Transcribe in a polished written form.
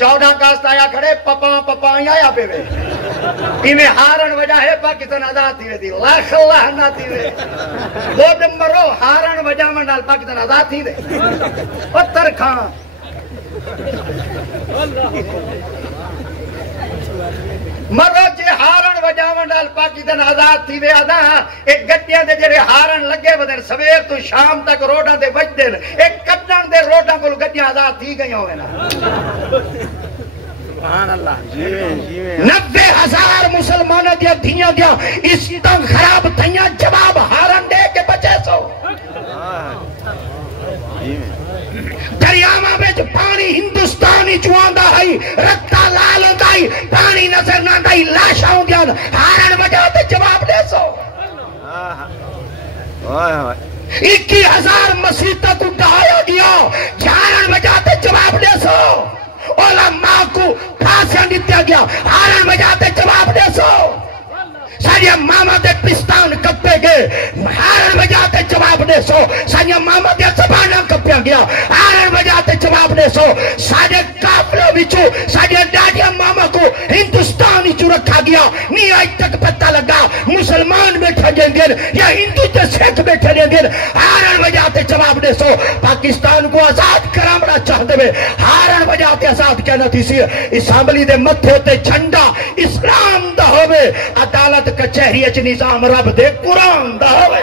14 अगस्त आया खड़े पपा पपा आया पे वे इमें हारण वजह है पाकिस्तान आजाद थी वे लाख लाहना थी वे 2 नंबरो हारण वजह में नाल पाकिस्तान आजाद थी दे पत्थर खां मरो जे हारण वजह में नाल पाकिस्तान आजाद थी वे आदा एक गड्डियां दे जेड़े हारण लगे वदन सवेर तो शाम तक रोडां ते वजदे एक कड्डण दे रोडां कोल गड्डियां आजाद थी गई होवे ना सुभान अल्लाह 90,000 मुसलमानों दिया धियां दिया इस तंग खराब थैया जवाब हारण दे के बचे सो दरियावा में पानी हिंदुस्तानी चुआंदा है रत्ता लाल होता है पानी नजर ना आंदा लाशा होंदियां हारण वजह ते जवाब दे सो 21,000 मस्जिदां को ढहाया गया हारण वजह ते जवाब दे सो उलमा को फांसियां दिया गया हारण वजह ते जवाब दे सो सारिया मामा दे पिस्तान कप्पे गए हारण वजह ते जवाब दे सो सारिया मामा दे ज़बानां कप्पिया गया हारण वजह ते जवाब दे सो सारे काफिले विचों सारे डाडिया मामा को हिंदुस्तान विचों रखा गया नहीं आज तक पता लगा मुसलमान बैठे देंगे या हिंदू ते सिख बैठे देंगे हारण वजह ते जवाब दे सो पाकिस्तान को आजाद करावना चाहते वे हारण वजह ते आजाद कहना थी सी असम्बली दे मथे ते झंडा इस्लाम दा होवे अदालत कचहरी च निजाम रब दे कुरान दा होवे